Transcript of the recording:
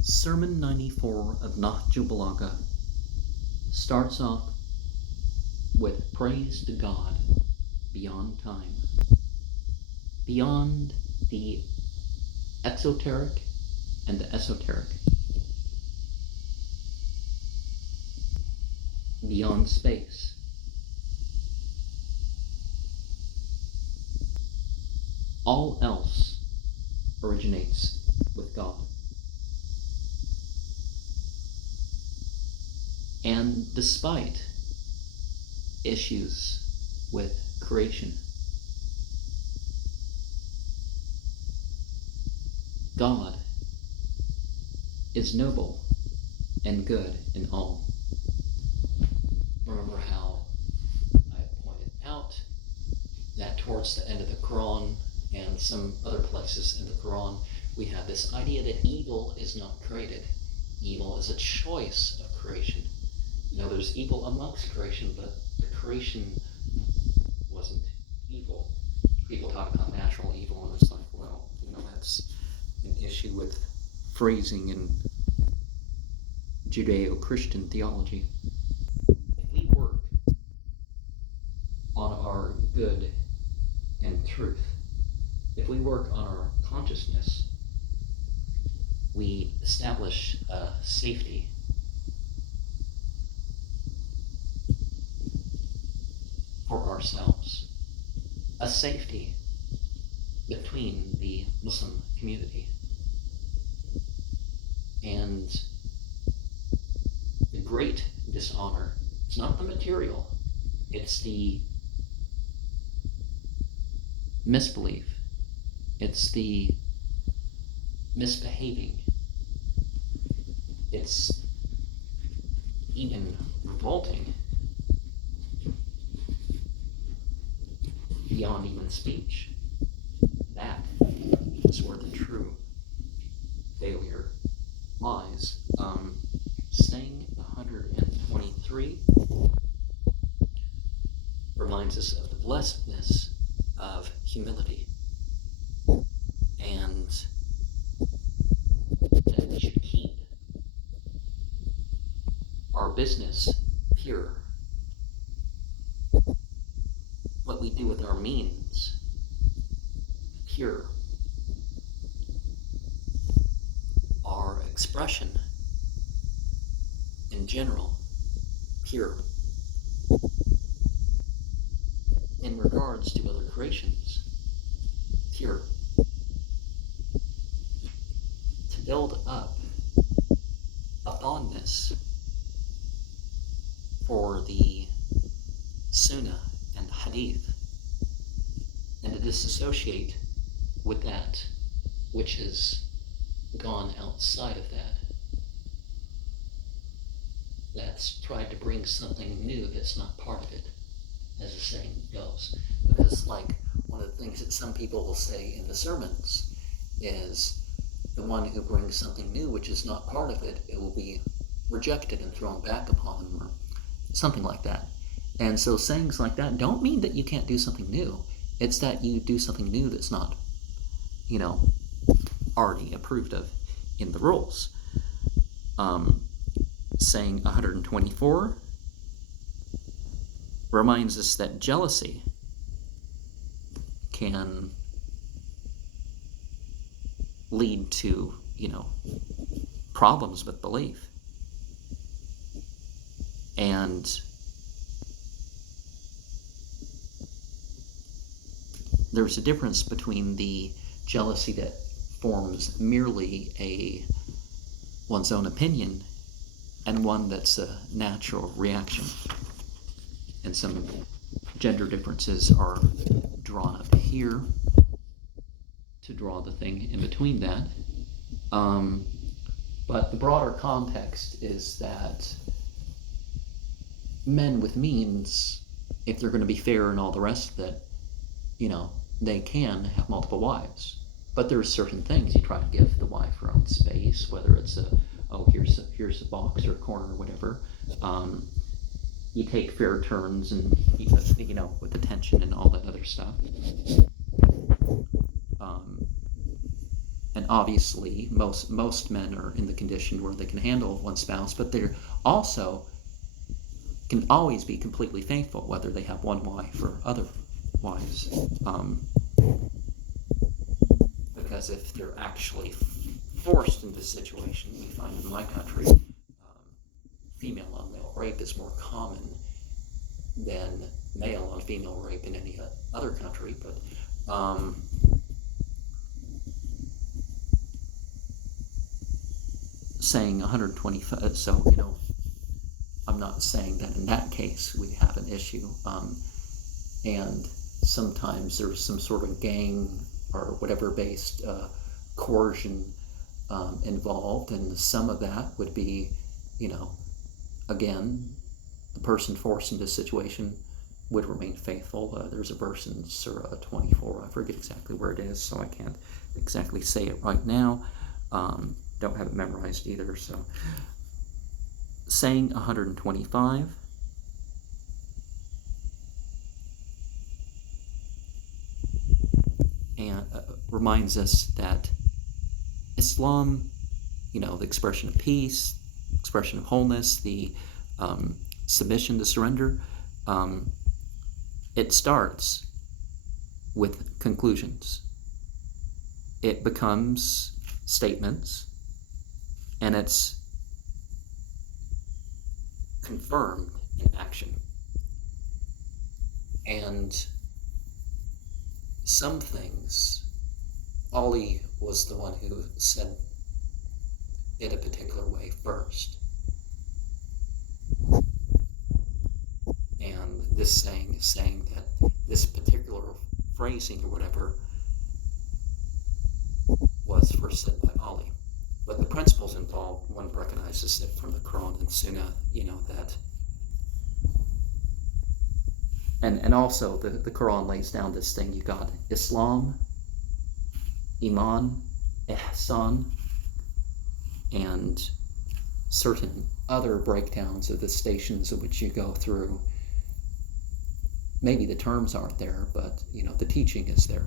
Sermon 94 of Nahjul Balagah starts off with praise to God beyond time, beyond the exoteric and the esoteric, beyond space. All else originates with God. And despite issues with creation, God is noble and good in all. Remember how I pointed out that towards the end of the Quran and some other places in the Quran, we have this idea that evil is not created. Evil is a choice of creation. You know, there's evil amongst creation, but the creation wasn't evil. People talk about natural evil, and it's like, well, you know, that's an issue with phrasing in Judeo-Christian theology. If we work on our good and truth, if we work on our consciousness, we establish a safety for ourselves, a safety between the Muslim community. And the great dishonor, it's not the material, it's the misbelief, it's the misbehaving, it's even revolting beyond even speech. That is where the true failure lies. Saying 123 reminds us of the blessedness of humility, and that we should keep our business pure. What we do with our means pure. Our expression in general pure. In regards to other creations, pure. To build up a fondness for the Sunnah and Hadith, and to disassociate with that which has gone outside of that, that's tried to bring something new that's not part of it, as the saying goes. Because, like, one of the things that some people will say in the sermons is the one who brings something new which is not part of it, it will be rejected and thrown back upon them, or something like that. And so sayings like that don't mean that you can't do something new. It's that you do something new that's not, you know, already approved of in the rules. Saying 124 reminds us that jealousy can lead to, you know, problems with belief. And there's a difference between the jealousy that forms merely one's own opinion and one that's a natural reaction. And some gender differences are drawn up here to draw the thing in between that. But the broader context is that men with means, if they're going to be fair and all the rest of it, you know, they can have multiple wives. But there are certain things you try to give the wife her own space, whether it's here's a box or a corner or whatever. You take fair turns and, you know, with attention and all that other stuff. and obviously most men are in the condition where they can handle one spouse, but they're also can always be completely faithful, whether they have one wife or other wives. Because if they're actually forced into a situation, we find in my country, female on male rape is more common than male on female rape in any other country. But saying 125, so I'm not saying that in that case we have an issue, and sometimes there's some sort of gang or whatever based coercion involved, and some of that would be, again, the person forced into a situation would remain faithful. There's a verse in Surah 24, I forget exactly where it is, so I can't exactly say it right now. Don't have it memorized either, so saying 125 and reminds us that Islam, the expression of peace, expression of wholeness, the submission, the surrender, it starts with conclusions. It becomes statements, and it's confirmed in action. And some things, Ali was the one who said it a particular way first. And this saying is saying that this particular phrasing or whatever was first said by Ali. But the principles involved, one recognizes it from the Quran and Sunnah, that. And also the Quran lays down this thing. You got Islam, Iman, Ihsan, and certain other breakdowns of the stations of which you go through. Maybe the terms aren't there, but the teaching is there.